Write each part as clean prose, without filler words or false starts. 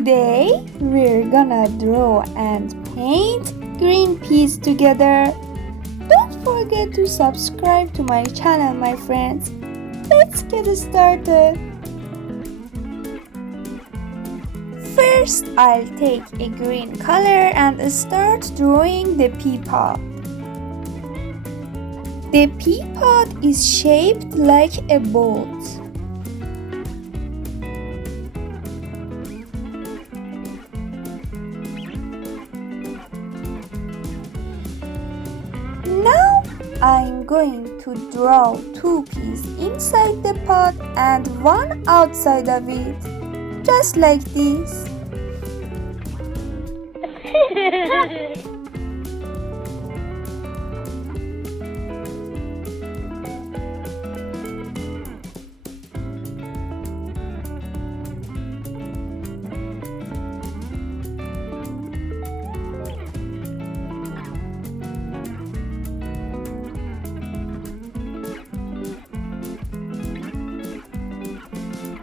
Today we're gonna draw and paint green peas together. Don't forget to subscribe to my channel, my friends. Let's get started. First, I'll take a green color and start drawing the pea pod. The pea pod is shaped like a boat. Now I'm going to draw two peas inside the pot and one outside of it, just like this.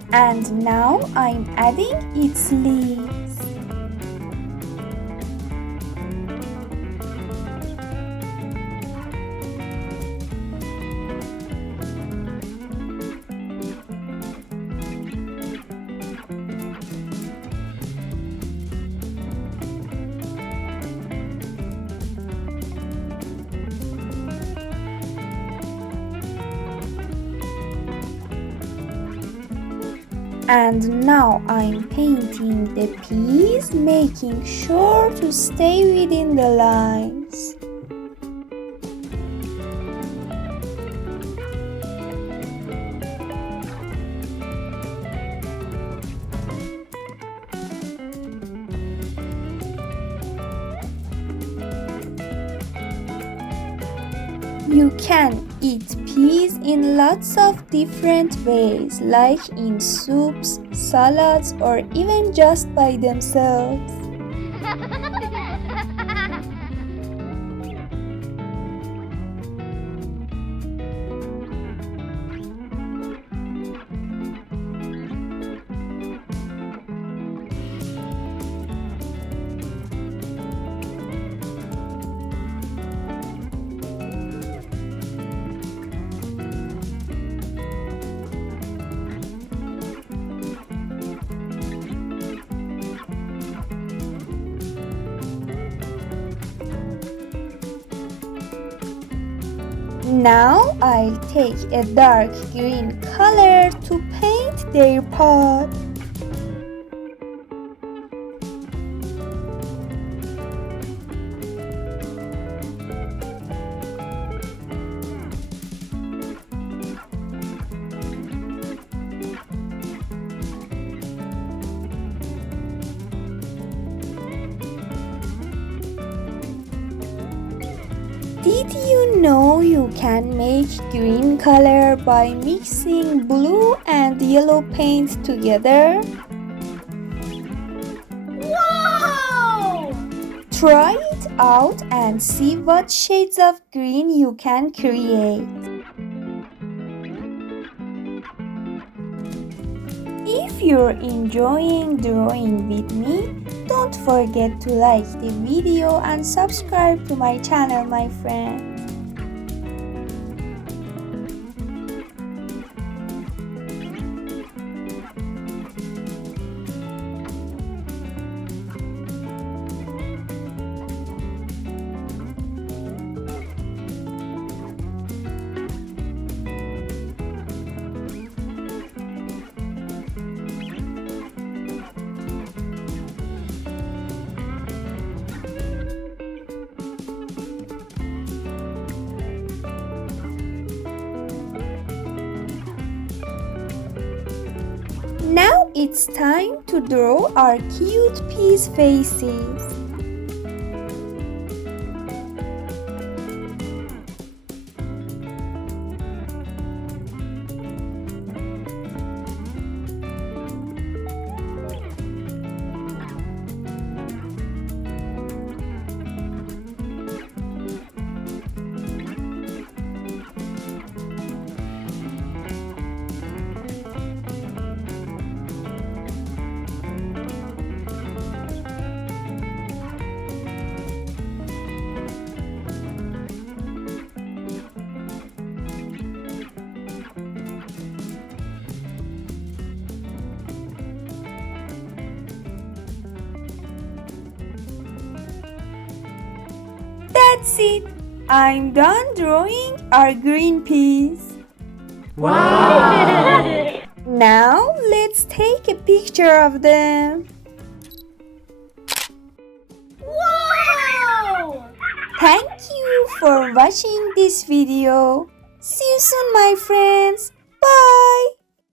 And now I'm adding its leaves. And now I'm painting the peas, making sure to stay within the lines. You can eat peas in lots of different ways, like in soups, salads, or even just by themselves. Now I'll take a dark green color to paint their pot. Did you know you can make green color by mixing blue and yellow paint together? Wow! Try it out and see what shades of green you can create. If you're enjoying drawing with me, don't forget to like the video and subscribe to my channel, my friends. Now it's time to draw our cute peas faces. That's it. I'm done drawing our green peas. Wow! Now let's take a picture of them. Wow! Thank you for watching this video. See you soon, my friends. Bye.